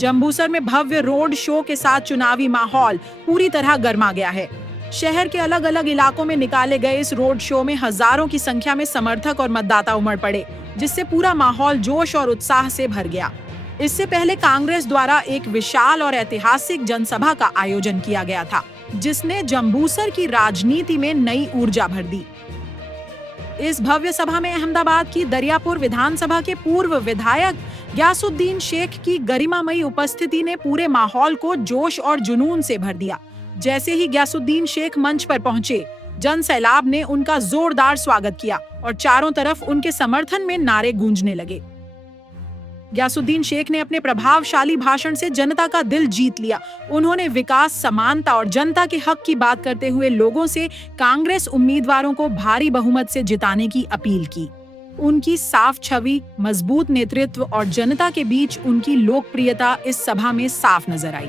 जंबूसर में भव्य road show के साथ चुनावी माहौल पूरी तरह गर्मा गया है। शहर के अलग अलग इलाकों में निकाले गए इस रोड शो में हजारों की संख्या में समर्थक और मतदाता उमड़ पड़े, जिससे पूरा माहौल जोश और उत्साह से भर गया। इससे पहले कांग्रेस द्वारा एक विशाल और ऐतिहासिक जनसभा का आयोजन किया गया था, जिसने जंबूसर की राजनीति में नई ऊर्जा भर दी। इस भव्य सभा में अहमदाबाद की दरियापुर विधानसभा के पूर्व विधायक ग्यासुद्दीन शेख की गरिमामयी उपस्थिति ने पूरे माहौल को जोश और जुनून से भर दिया। जैसे ही ग्यासुद्दीन शेख मंच पर पहुंचे, जन सैलाब ने उनका जोरदार स्वागत किया और चारों तरफ उनके समर्थन में नारे गूंजने लगे। ग्यासुद्दीन शेख ने अपने प्रभावशाली भाषण से जनता का दिल जीत लिया। उन्होंने विकास, समानता और जनता के हक की बात करते हुए लोगों से कांग्रेस उम्मीदवारों को भारी बहुमत से जिताने की अपील की। उनकी साफ छवि, मजबूत नेतृत्व और जनता के बीच उनकी लोकप्रियता इस सभा में साफ नजर आई।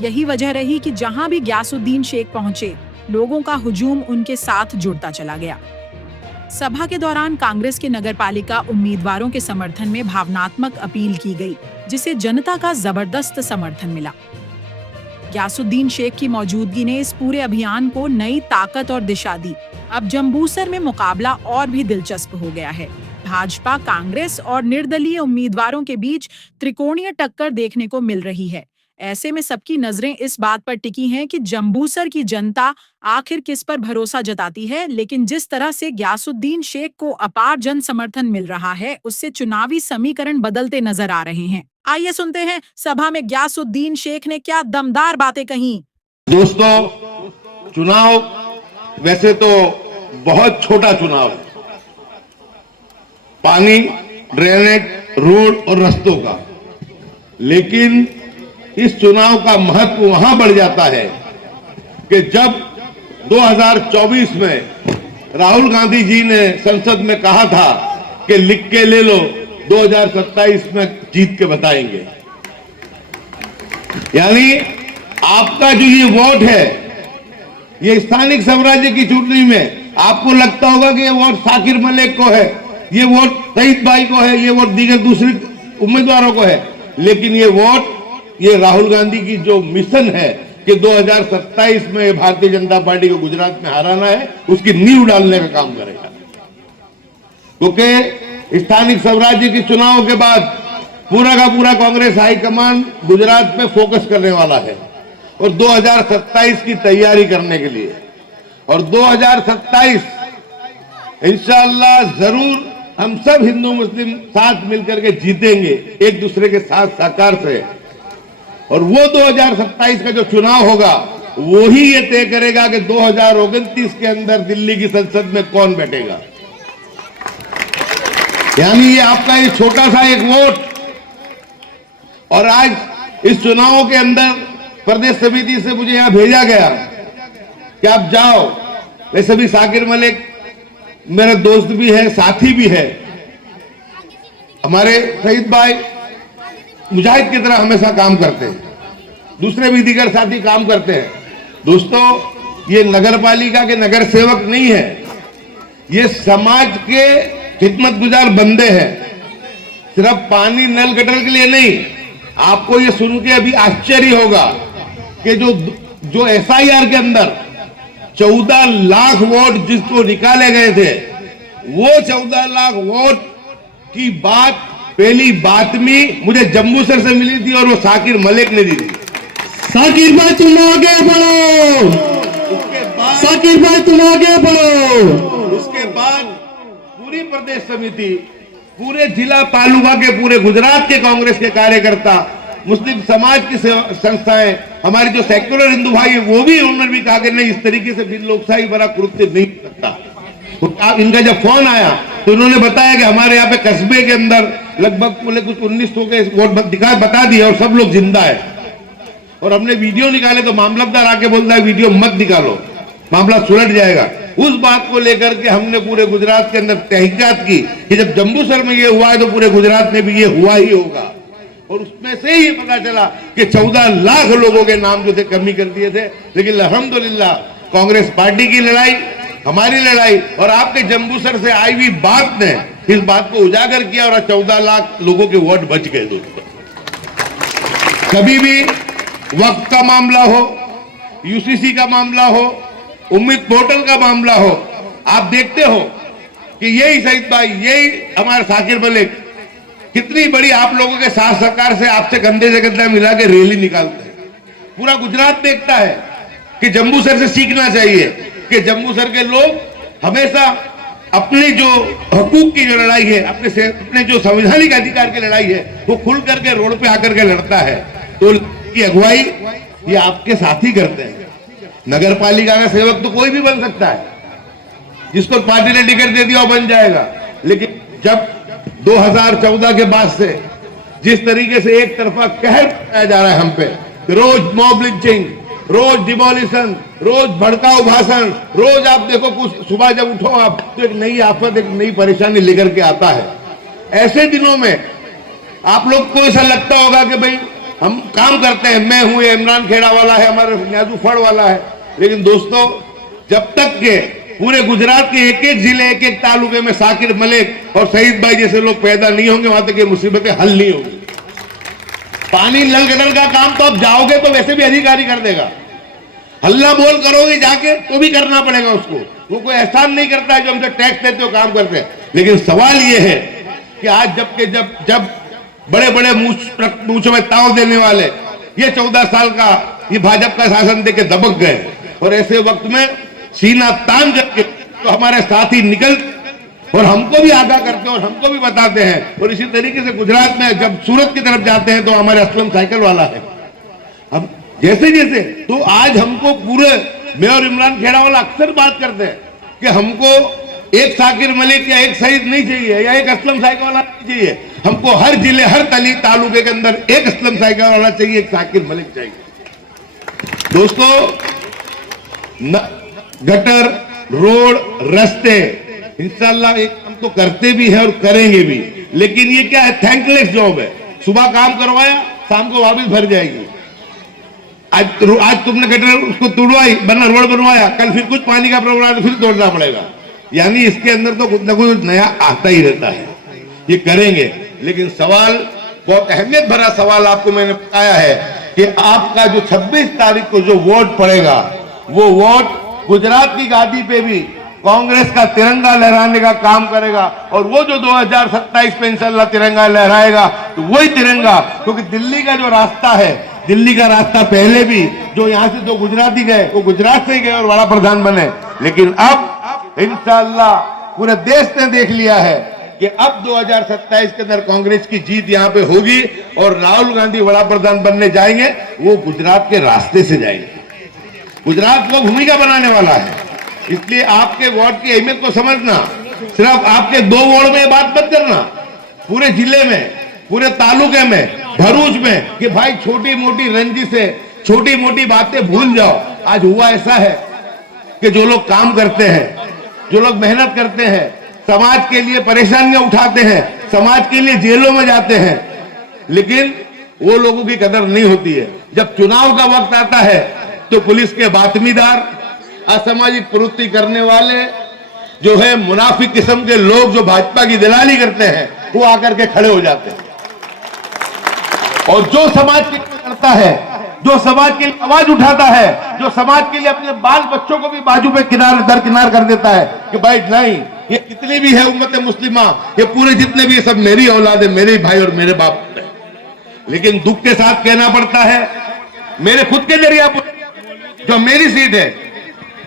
यही वजह रही कि जहां भी ग्यासुद्दीन शेख पहुंचे, लोगों का हुजूम उनके साथ जुड़ता चला गया। सभा के दौरान कांग्रेस के नगरपालिका उम्मीदवारों के समर्थन में भावनात्मक अपील की गई, जिसे जनता का जबरदस्त समर्थन मिला। ग्यासुद्दीन शेख की मौजूदगी ने इस पूरे अभियान को नई ताकत और दिशा दी। अब जंबूसर में मुकाबला और भी दिलचस्प हो गया है। भाजपा, कांग्रेस और निर्दलीय उम्मीदवारों के बीच त्रिकोणीय टक्कर देखने को मिल रही है। ऐसे में सबकी नजरें इस बात पर टिकी हैं कि जंबूसर की जनता आखिर किस पर भरोसा जताती है। लेकिन जिस तरह से ग्यासुद्दीन शेख को अपार जन समर्थन मिल रहा है, उससे चुनावी समीकरण बदलते नजर आ रहे हैं। आइए सुनते हैं सभा में ग्यासुद्दीन शेख ने क्या दमदार बातें कही। दोस्तों, चुनाव वैसे तो बहुत छोटा चुनाव है, पानी, ड्रेनेज, रोड और रास्तों का, लेकिन इस चुनाव का महत्व वहां बढ़ जाता है कि जब 2024 में राहुल गांधी जी ने संसद में कहा था कि लिख के ले लो, 2027 में जीत के बताएंगे। यानी आपका जो ये वोट है, ये स्थानिक स्वराज्य की चुनाव में आपको लगता होगा कि ये वोट साकिर मलिक को है, ये वोट शहीद भाई को है, ये वोट दीगर दूसरे उम्मीदवारों को है, लेकिन ये वोट ये राहुल गांधी की जो मिशन है कि 2027 में भारतीय जनता पार्टी को गुजरात में हराना है, उसकी नींव डालने का काम करेगा। क्योंकि स्थानिक स्वराज्य के चुनाव के बाद पूरा का पूरा कांग्रेस हाईकमान गुजरात में फोकस करने वाला है और 2027 की तैयारी करने के लिए, और 2027 इंशाअल्लाह जरूर हम सब हिंदू मुस्लिम साथ मिलकर के जीतेंगे, एक दूसरे के साथ साकार से। और वो 2027 का जो चुनाव होगा, वो ही ये तय करेगा कि 2029 के अंदर दिल्ली की संसद में कौन बैठेगा। यानी ये आपका ये छोटा सा एक वोट, और आज इस चुनावों के अंदर प्रदेश समिति से मुझे यहां भेजा गया कि आप जाओ। वैसे भी साकिर मलिक मेरा दोस्त भी है, साथी भी है, हमारे शहीद भाई मुजाहिद की तरह हमेशा काम करते हैं, दूसरे भी दीगर साथी काम करते हैं। दोस्तों, ये नगर पालिका के नगर सेवक नहीं है, ये समाज के खिदमत गुजार बंदे हैं। सिर्फ पानी नल गटर के लिए नहीं, आपको ये सुन के अभी आश्चर्य होगा कि जो SIR के अंदर 14 लाख वोट जिसको निकाले गए थे, वो 14 लाख वोट की बात पहली बातमी मुझे जंबूसर से मिली थी और वो साकिर मलिक ने दी थी। साकिर भाई तुम आगे बढ़ो, साकिर भाई तुम आगे बढ़ो। उसके बाद पूरी प्रदेश समिति, पूरे जिला तालुका के, पूरे गुजरात के कांग्रेस के कार्यकर्ता, मुस्लिम समाज की संस्थाएं, हमारे जो सेक्युलर हिंदू भाई है, वो भी उन्होंने भी कहा कि नहीं, इस तरीके से फिर लोकशाही बड़ा कृत्य नहीं हो सकता। तो इनका जब फोन आया तो उन्होंने बताया कि हमारे यहाँ पे कस्बे के अंदर लगभग पूरे कुछ 1900 के वोट बता दिए और सब लोग जिंदा है। और हमने वीडियो निकाले तो मामलतदार आके बोलता है वीडियो मत निकालो, मामला सुलझ जाएगा। उस बात को लेकर के हमने पूरे गुजरात के अंदर तहकीकात की कि जब जंबूसर में ये हुआ है तो पूरे गुजरात में भी ये हुआ ही होगा। और उसमें से ही पता चला कि 14 लाख लोगों के नाम जो थे कमी कर दिए थे। लेकिन अल्हम्दुलिल्लाह कांग्रेस पार्टी की लड़ाई, हमारी लड़ाई और आपके जंबूसर से आई हुई बात ने इस बात को उजागर किया और 14 लाख लोगों के वोट बच गए दोस्तों। कभी भी वक्त का मामला हो, यूसीसी का मामला हो, उम्मीद पोर्टल का मामला हो, आप देखते हो कि यही शहीद भाई, यही हमारे साकिर मलिक कितनी बड़ी आप लोगों के साथ सरकार से आपसे कंधे से कंधा मिला के रैली निकालते हैं। पूरा गुजरात देखता है कि जम्मू सर से सीखना चाहिए कि जम्मू सर के लोग हमेशा अपनी जो हकूक की जो लड़ाई है, अपने जो संवैधानिक अधिकार की लड़ाई है, वो खुल करके रोड पे आकर के लड़ता है। तो की अगुवाई ये आपके साथ ही करते हैं। नगर पालिका का सेवक तो कोई भी बन सकता है, जिसको पार्टी ने टिकट दे दिया वो बन जाएगा। लेकिन जब 2014 के बाद से जिस तरीके से एक तरफा कहर बनाया जा रहा है हम पे, रोज मॉब लिंचिंग, रोज डिमोलिशन, रोज भड़काऊ भाषण, रोज आप देखो कुछ सुबह जब उठो आप तो एक नई आफत, एक नई परेशानी लेकर के आता है। ऐसे दिनों में आप लोग को ऐसा लगता होगा कि भाई हम काम करते हैं, मैं हूं, इमरान खेड़ा वाला है, हमारे न्याजू फड़ वाला है। लेकिन दोस्तों, जब तक के पूरे गुजरात के एक एक जिले, एक एक तालुके में साकिर मलिक और शहीद भाई जैसे लोग पैदा नहीं होंगे, वहां तक ये मुसीबतें हल नहीं होंगी। पानी नल गटर का काम तो अब जाओगे तो वैसे भी अधिकारी कर देगा, हल्ला बोल करोगे जाके तो भी करना पड़ेगा उसको। वो कोई एहसान नहीं करता है जो हमसे टैक्स देते हो काम करते हैं। लेकिन सवाल ये है कि आज जब बड़े बड़े मूंछों में ताव देने वाले ये 14 साल का ये भाजपा का शासन देके दबक गए, और ऐसे वक्त में सीना तान करके तो हमारे साथी निकल और हमको भी आगाह करते हैं और हमको भी बताते हैं। और इसी तरीके से गुजरात में जब सूरत की तरफ जाते हैं तो हमारे असलम साइकिल वाला है, हम जैसे जैसे तो आज हमको पूरे, मैं और इमरान खेड़ा वाला अक्सर बात करते हैं कि हमको एक साकिर मलिक या एक शहीद नहीं चाहिए या एक असलम साइकिल वाला नहीं चाहिए, हमको हर जिले, हर तालुके के अंदर एक असलम साइकिल वाला चाहिए, एक साकिर मलिक चाहिए। दोस्तों, गटर, रोड, रास्ते इंशाल्लाह एक हम तो करते भी हैं और करेंगे भी, लेकिन ये क्या है, थैंकलेस जॉब है। सुबह काम करवाया, शाम को वापस भर जाएगी। आज तुमने गटर उसको तोड़वाई, रोड बनवाया, कल फिर कुछ पानी का प्रॉब्लम है तो फिर तोड़ना पड़ेगा। यानी इसके अंदर तो कुछ ना कुछ नया आता ही रहता है। ये करेंगे, लेकिन सवाल बहुत अहमियत भरा सवाल आपको मैंने बताया है कि आपका जो 26 तारीख को जो वोट पड़ेगा, वो वोट गुजरात की गादी पे भी कांग्रेस का तिरंगा लहराने का काम करेगा। और वो जो 2027 में इंशाल्लाह तिरंगा लहराएगा तो वही तिरंगा, क्योंकि दिल्ली का जो रास्ता है, दिल्ली का रास्ता पहले भी जो यहाँ से जो गुजराती गए वो गुजरात से गए और बड़ा प्रधान बने, लेकिन अब इंशाल्लाह पूरे देश ने देख लिया है कि अब 2027 के अंदर कांग्रेस की जीत यहाँ पे होगी और राहुल गांधी बड़ा प्रधान बनने जाएंगे, वो गुजरात के रास्ते से जाएंगे। गुजरात को भूमिका बनाने वाला है, इसलिए आपके वोट की अहमियत को समझना। सिर्फ आपके 2 वोट में बात मत करना, पूरे जिले में, पूरे तालुके में, भरूच में, कि भाई छोटी मोटी रंजिश से, छोटी मोटी बातें भूल जाओ। आज हुआ ऐसा है कि जो लोग काम करते हैं, जो लोग मेहनत करते हैं, समाज के लिए परेशानियां उठाते हैं, समाज के लिए जेलों में जाते हैं, लेकिन वो लोगों की कदर नहीं होती है। जब चुनाव का वक्त आता है तो पुलिस के बातमीदार, असामाजिक प्रवृत्ति करने वाले जो है मुनाफिक किस्म के लोग जो भाजपा की दलाली करते हैं, वो आकर के खड़े हो जाते हैं। और जो समाज के लिए करता है, जो समाज के लिए आवाज उठाता है, जो समाज के लिए अपने बाल बच्चों को भी बाजू पे दरकिनार कर देता है कि भाई नहीं, ये कितनी भी है उम्मत मुस्लिमा, ये पूरे जितने भी सब मेरी औलाद है, मेरे भाई और मेरे बाप है। लेकिन दुख के साथ कहना पड़ता है, मेरे खुद के दरियापुर जो मेरी सीट है,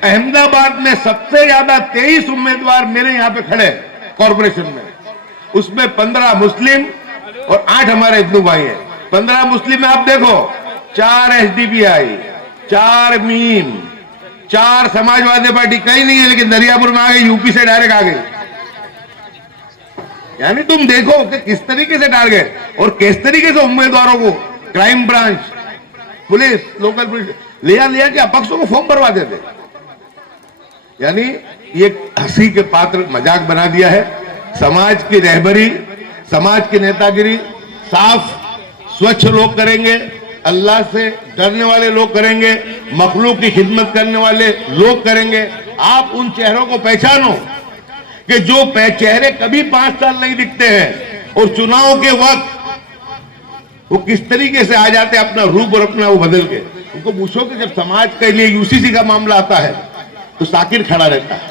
अहमदाबाद में सबसे ज्यादा 23 उम्मीदवार मेरे यहाँ पे खड़े कॉर्पोरेशन में, उसमें 15 मुस्लिम और 8 हमारे हिंदू भाई हैं। 15 मुस्लिम में आप देखो 4 SDPI, 4 मीम, 4 समाजवादी पार्टी, कहीं नहीं है, लेकिन दरियापुर में आ गई, यूपी से डायरेक्ट आ गई। यानी तुम देखो कि किस तरीके से टारगेट और किस तरीके से उम्मीदवारों को crime branch, police, local police लिया कि अपक्षों को फॉर्म भरवा देते। यानी ये हंसी के पात्र मजाक बना दिया है। समाज की रहबरी, समाज की नेतागिरी साफ स्वच्छ लोग करेंगे, अल्लाह से डरने वाले लोग करेंगे, मखलूक की खिदमत करने वाले लोग करेंगे। आप उन चेहरों को पहचानो कि जो चेहरे कभी 5 साल नहीं दिखते हैं और चुनाव के वक्त वो किस तरीके से आ जाते हैं अपना रूप और अपना वो बदल के। उनको पूछो कि जब समाज के लिए यूसीसी का मामला आता है तो साकिर खड़ा रहता है,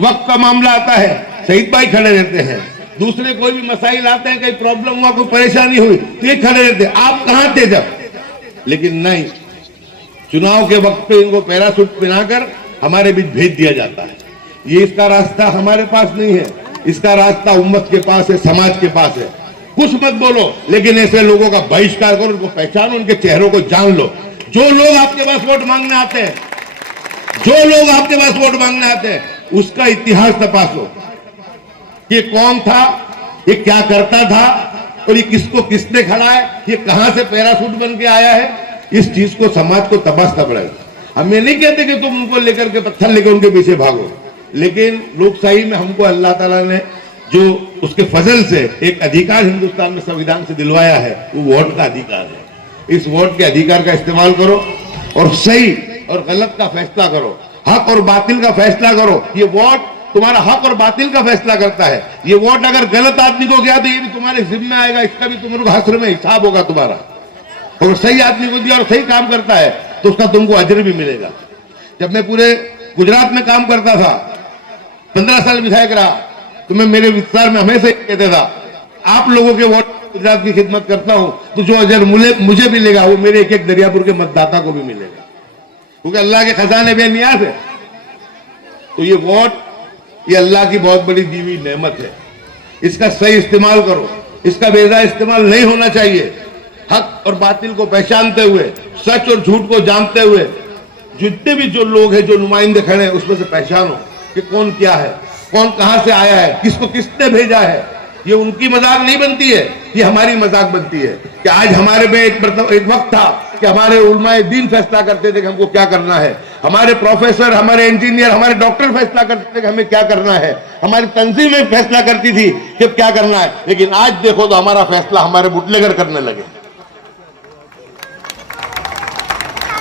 वक्त का मामला आता है शहीद भाई खड़े रहते हैं, दूसरे कोई भी मसाइल आते हैं, कहीं प्रॉब्लम हुआ, कोई परेशानी हुई तो ये खड़े रहते हैं। आप कहां थे जब? लेकिन नहीं, चुनाव के वक्त पे इनको पैरासूट पहनाकर हमारे बीच भेज दिया जाता है। ये इसका रास्ता हमारे पास नहीं है, इसका रास्ता उम्मत के पास है, समाज के पास है। कुछ मत बोलो, लेकिन ऐसे लोगों का बहिष्कार करो, उनको पहचानो, उनके चेहरों को जान लो। जो लोग आपके पास वोट मांगने आते हैं, जो लोग आपके पास वोट मांगने आते हैं, उसका इतिहास तपासो कि कौन था, ये क्या करता था और ये किसको किसने खड़ा है, ये कहां से पैरासूट बन के आया है। इस चीज को समाज को तपासना पड़ेगा। हम ये नहीं कहते कि तुम उनको लेकर के पत्थर लेकर उनके पीछे भागो, लेकिन लोकशाही में हमको अल्लाह ताला ने जो उसके फजल से एक अधिकार हिंदुस्तान में संविधान से दिलवाया है, वो वोट का अधिकार है। इस वोट के अधिकार का इस्तेमाल करो और सही और गलत का फैसला करो, हक और बातिल का फैसला करो। ये वोट तुम्हारा हक और बातिल का फैसला करता है। ये वोट अगर गलत आदमी को गया तो ये भी तुम्हारे जिम्मे आएगा, इसका भी तुम्हारे हश्र में हिसाब होगा तुम्हारा। और सही आदमी को दिया और सही काम करता है तो उसका तुमको अजर भी मिलेगा। जब मैं पूरे गुजरात में काम करता था, 15 साल विधायक रहा, तो मैं मेरे विस्तार में हमेशा कहता था, आप लोगों के वोट गुजरात की खिदमत करता हूं तो जो अजर मुझे मिलेगा वो मेरे एक एक दरियापुर के मतदाता को भी मिलेगा, क्योंकि अल्लाह के खजाने बेनियाज है। तो ये वोट, ये अल्लाह की बहुत बड़ी दी हुई नेमत है, इसका सही इस्तेमाल करो, इसका बेजा इस्तेमाल नहीं होना चाहिए। हक और बातिल को पहचानते हुए, सच और झूठ को जानते हुए, जितने भी जो लोग हैं, जो नुमाइंदे खड़े हैं, उसमें से पहचानो कि कौन क्या है, कौन कहां से आया है, किसको किसने भेजा है। ये उनकी मजाक नहीं बनती है, ये हमारी मजाक बनती है कि आज हमारे में एक वक्त था कि हमारे उलमाए दीन फैसला करते थे कि हमको क्या करना है, हमारे प्रोफेसर, हमारे इंजीनियर, हमारे डॉक्टर फैसला करते थे कि हमें क्या करना है, हमारी तंजीमें फैसला करती थी कि क्या करना है। लेकिन आज देखो तो हमारा फैसला हमारे बुटलेगर करने लगे।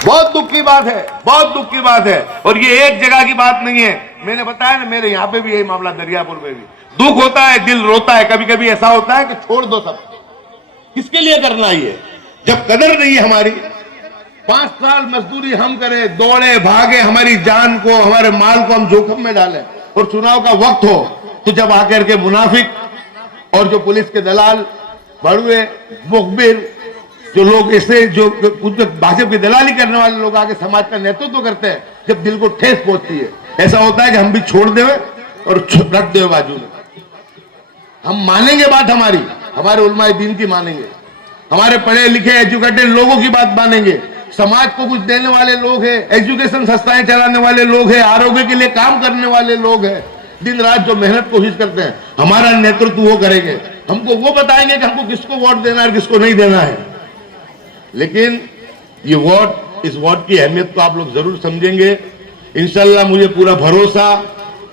बहुत दुख की बात है, बहुत दुख की बात है। और ये एक जगह की बात नहीं है, मैंने बताया ना, मेरे यहाँ पे भी यही मामला, दरियापुर में भी दुख होता है, दिल रोता है। कभी कभी ऐसा होता है कि छोड़ दो सब, किसके लिए करना ये, जब कदर नहीं है हमारी। 5 साल मजदूरी हम करें, दौड़े भागे, हमारी जान को, हमारे माल को हम जोखिम में डालें, और चुनाव का वक्त हो तो जब आकर के मुनाफिक और जो पुलिस के दलाल, बड़ुए, मुखबिर, जो लोग ऐसे जो भाजपा की दलाली करने वाले लोग आके समाज का नेतृत्व करते हैं, जब दिल को ठेस पहुंचती है, ऐसा होता है कि हम भी छोड़ देवे और रख देवे बाजू में। हम मानेंगे बात हमारी, हमारे उलमाए दीन की मानेंगे, हमारे पढ़े लिखे एजुकेटेड लोगों की बात मानेंगे, समाज को कुछ देने वाले लोग हैं, एजुकेशन संस्थाएं चलाने वाले लोग हैं, आरोग्य के लिए काम करने वाले लोग हैं, दिन रात जो मेहनत कोशिश करते हैं, हमारा नेतृत्व वो करेंगे, हमको वो बताएंगे कि हमको किसको वोट देना है और किसको नहीं देना है। लेकिन ये वोट, इस वोट की अहमियत को आप लोग जरूर समझेंगे। इंशाल्लाह मुझे पूरा भरोसा,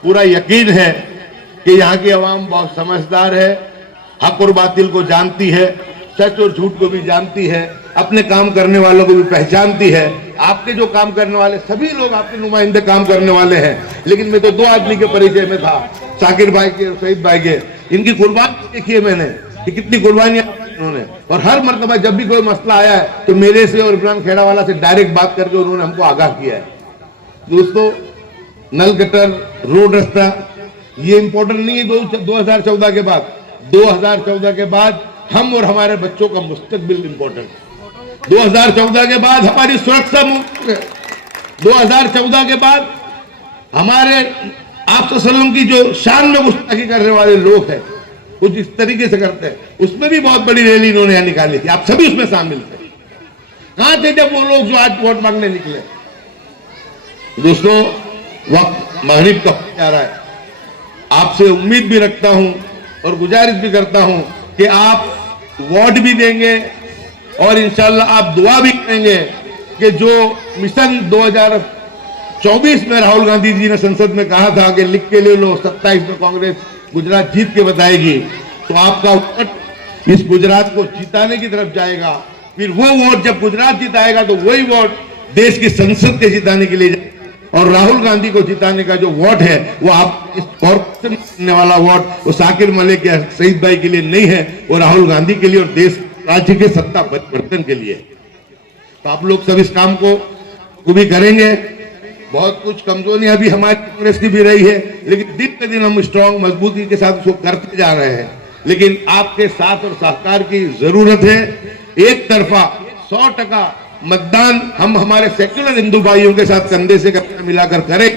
पूरा यकीन है कि यहाँ की आवाम बहुत समझदार है, हक और बातिल को जानती है, सच और झूठ को भी जानती है, अपने काम करने वालों को भी पहचानती है। आपके जो काम करने वाले सभी लोग आपके नुमाइंदे काम करने वाले हैं, लेकिन मैं तो 2 आदमी के परिचय में था, साकिर भाई के और शहीद भाई के। इनकी कुर्बानी देखी है मैंने कि कितनी कुर्बानियां उन्होंने, और हर मर्तबा जब भी कोई मसला आया है तो मेरे से और इमरान खेड़ावाला से डायरेक्ट बात करके उन्होंने हमको आगाह किया है। दोस्तों, नल गटर, रोड, रास्ता ये इंपॉर्टेंट नहीं है 2014 के बाद। 2014 के बाद हम और हमारे बच्चों का मुस्तकबिल इंपॉर्टेंट है। 2014 के बाद हमारी सुरक्षा, 2014 के बाद हमारे आप सल्लम की जो शान में गुस्ताखी करने वाले लोग हैं वो जिस तरीके से करते हैं, उसमें भी बहुत बड़ी रैली इन्होंने यहाँ निकाली थी, आप सभी उसमें शामिल थे। कहां थे जब वो लोग जो आज वोट मांगने निकले? दोस्तों, वक्त मगरिब का हो जा रहा है, आपसे उम्मीद भी रखता हूं और गुजारिश भी करता हूं कि आप वोट भी देंगे और इंशाल्लाह आप दुआ भी करेंगे कि जो मिशन 2024 में राहुल गांधी जी ने संसद में कहा था कि लिख के ले लो, 27 में कांग्रेस गुजरात जीत के बताएगी, तो आपका वोट इस गुजरात को जिताने की तरफ जाएगा। फिर वो वोट जब गुजरात जिताएगा तो वही वोट देश की संसद के जिताने के लिए, और राहुल गांधी को जिताने का जो वोट है वो आप इस कॉर्पोरेशन वाला वोट वो साकिर मलिक या शहीद भाई के लिए नहीं है, वो राहुल गांधी के लिए और देश राज्य के सत्ता परिवर्तन के लिए। तो आप लोग सब इस काम को भी करेंगे। बहुत कुछ कमजोरियां भी हमारी कांग्रेस की भी रही है, लेकिन दिन पे दिन हम स्ट्रांग मजबूती के साथ उसको करते जा रहे हैं। लेकिन आपके साथ और सहकार की जरूरत है। एक तरफा 100% मतदान हम हमारे सेक्युलर हिंदू भाइयों के साथ कंधे से कंधा मिलाकर करें।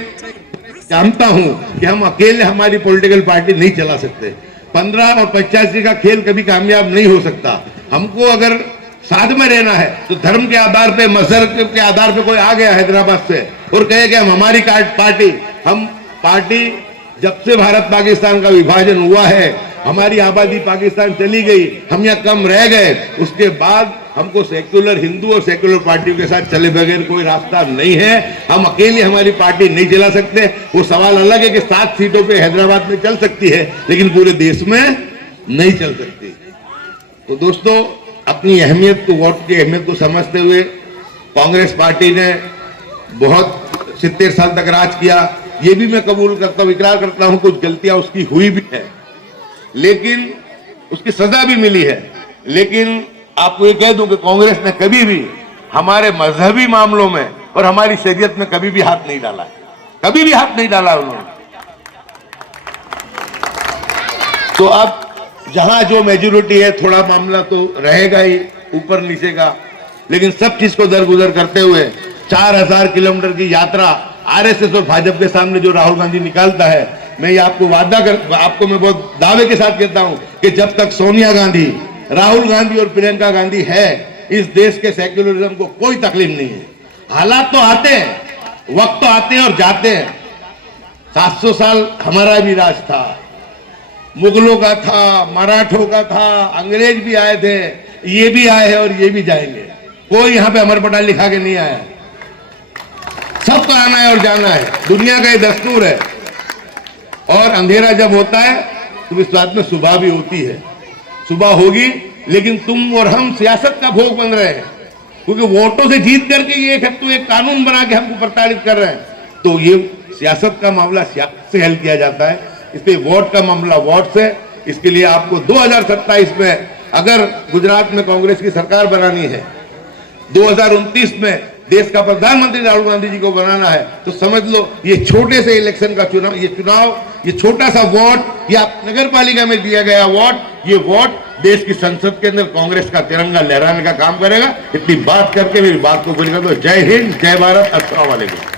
जानता हूं कि हम अकेले हमारी पॉलिटिकल पार्टी नहीं चला सकते। 15 और 85 का खेल कभी कामयाब नहीं हो सकता। हमको अगर साथ में रहना है तो धर्म के आधार पे, मजहब के आधार पे कोई आ गया हैदराबाद से और कहे कि हम हमारी पार्टी जब से भारत पाकिस्तान का विभाजन हुआ है, हमारी आबादी पाकिस्तान चली गई, हम यहाँ कम रह गए, उसके बाद हमको सेक्युलर हिंदू और सेक्युलर पार्टियों के साथ चले बगैर कोई रास्ता नहीं है। हम अकेले हमारी पार्टी नहीं चला सकते। वो सवाल अलग है कि 7 सीटों पे हैदराबाद में चल सकती है, लेकिन पूरे देश में नहीं चल सकती। तो दोस्तों, अपनी अहमियत को, वोट की अहमियत को समझते हुए कांग्रेस पार्टी ने बहुत 70 साल तक राज किया। ये भी मैं कबूल करता हूं, इकरार करता हूं, कुछ गलतियां उसकी हुई भी है, लेकिन उसकी सजा भी मिली है। लेकिन आपको ये कह दूं कि कांग्रेस ने कभी भी हमारे मजहबी मामलों में और हमारी शरीयत में कभी भी हाथ नहीं डाला, कभी भी हाथ नहीं डाला उन्होंने। तो अब जहां जो मेजोरिटी है, थोड़ा मामला तो रहेगा ही ऊपर नीचे का, लेकिन सब चीज को दरगुजर करते हुए 4000 किलोमीटर की यात्रा आरएसएस और भाजपा के सामने जो राहुल गांधी निकालता है, मैं ये आपको आपको मैं बहुत दावे के साथ कहता हूं कि जब तक सोनिया गांधी, राहुल गांधी और प्रियंका गांधी है, इस देश के सेक्युलरिज्म को कोई तकलीफ नहीं है। हालात तो आते हैं, वक्त तो आते हैं और जाते हैं। 700 साल हमारा भी राज था, मुगलों का था, मराठों का था, अंग्रेज भी आए थे, ये भी आए हैं और ये भी जाएंगे। कोई यहां पे अमर पटा लिखा के नहीं आया। सबका आना है और जाना है, दुनिया का ये दस्तूर है। और अंधेरा जब होता है तो इस बात में सुबह भी होती है, सुबह होगी। लेकिन तुम और हम सियासत का भोग बन रहे हैं, क्योंकि वोटों से जीत करके ये एक कानून बना के हमको प्रताड़ित कर रहे हैं। तो ये सियासत का मामला सियासत से हल किया जाता है, इसलिए वोट का मामला वोट से। इसके लिए आपको 2027 में अगर गुजरात में कांग्रेस की सरकार बनानी है, 2029 में देश का प्रधानमंत्री राहुल गांधी जी को बनाना है, तो समझ लो ये छोटे से इलेक्शन का चुनाव, ये छोटा सा वोट, या नगर पालिका में दिया गया वोट, ये वोट देश की संसद के अंदर कांग्रेस का तिरंगा लहराने का काम करेगा। इतनी बात करके मेरी बात को पूरी कर दो। जय हिंद, जय भारत, अस्सलाम वालेकुम।